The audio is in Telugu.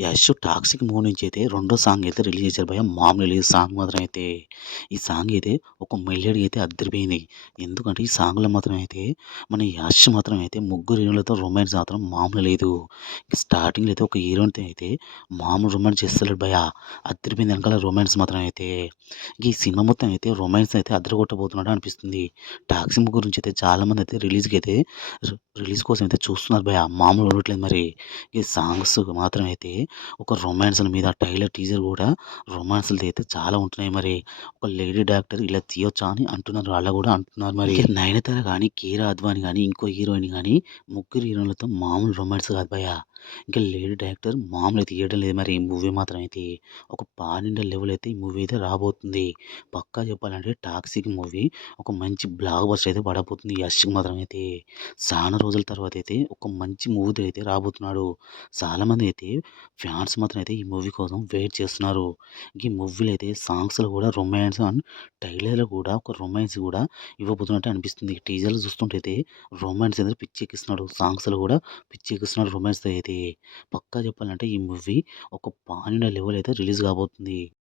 యష్ 'టాక్సిక్' మూవీ నుంచయితే రెండో సాంగ్ అయితే రిలీజ్ చేశారు భయ్యా. మామూలుగా లేదు సాంగ్ మాత్రం అయితే. ఈ సాంగ్ అయితే ఒక మెలోడీ అయితే అద్దరిపోయింది. ఎందుకంటే ఈ సాంగ్‌లో మాత్రం అయితే మన యష్ మాత్రం అయితే ముగ్గురు హీరోలతో రొమాన్స్ మాత్రం మామూలుగా లేదు. స్టార్టింగ్‌లో అయితే ఒక హీరోయిన్‌తో అయితే మామూలు రొమాన్స్ చేస్తలేడు భయ్యా. అద్దరిపోయింది ఎనకాల రొమాన్స్ మాత్రం అయితే. ఈ సినిమా మొత్తం అయితే రొమాన్స్ అయితే అదరగొట్టబోతున్నాడు అనిపిస్తుంది. 'టాక్సిక్' గురించి అయితే చాలామంది అయితే రి రిలీజ్ కోసం అయితే చూస్తున్నారు భయ్యా. మామూలుగా ఉండట్లేదు మరి. ఈ సాంగ్స్ మాత్రం అయితే ఒక రొమాన్స్‌ల మీద ట్రైలర్, టీజర్ గూడా రొమాన్స్‌లది అయితే చాలా ఉంటున్నాయి మరి. ఒక లేడీ డాక్టర్ ఇలా తీయొచ్చా అని అంటున్నారు. అలా గూడా అంటున్నారు మరి. ఇక 'నయనతార' గాని, 'కీరా అద్వాని' గాని, ఇంకో హీరోయిన్ గాని ముగ్గురు హీరోలతో మామూలు రొమాన్స్ కాదు భయ్యా. ఇంకా లేడీ డైరెక్టర్ మామూలుగా తీయడం లేదు మరి ఈ మూవీ మాత్రం అయితే. ఒక పాన్ ఇండియా లెవెల్ అయితే ఈ మూవీ అయితే రాబోతుంది. పక్కా చెప్పాలంటే 'టాక్సిక్' మూవీ ఒక మంచి బ్లాక్ బస్టర్ అయితే పడబోతుంది యష్‌కి మాత్రం అయితే. చానా రోజుల తర్వాత అయితే ఒక మంచి మూవీతో అయితే రాబోతున్నాడు. చాలామంది అయితే ఫ్యాన్స్ మాత్రం అయితే ఈ మూవీ కోసం వెయిట్ చేస్తున్నారు. ఈ మూవీలో అయితే సాంగ్స్‌లో కూడా రొమాన్స్ అండ్ ట్రైలర్‌లో కూడా ఒక రొమాన్స్ కూడా ఇవ్వబోతున్నట్టు అనిపిస్తుంది. టీజర్‌లో చూస్తుంటైతే రొమాన్స్ అనేది పిచ్చెక్కిస్తున్నాడు. సాంగ్స్‌లో కూడా పిచ్చెక్కిస్తున్నాడు రొమాన్స్‌తో అయితే. పక్కా చెప్పాలంటే ఈ మూవీ ఒక పాన్ ఇండియా లెవెల్ అయితే రిలీజ్ కాబోతుంది.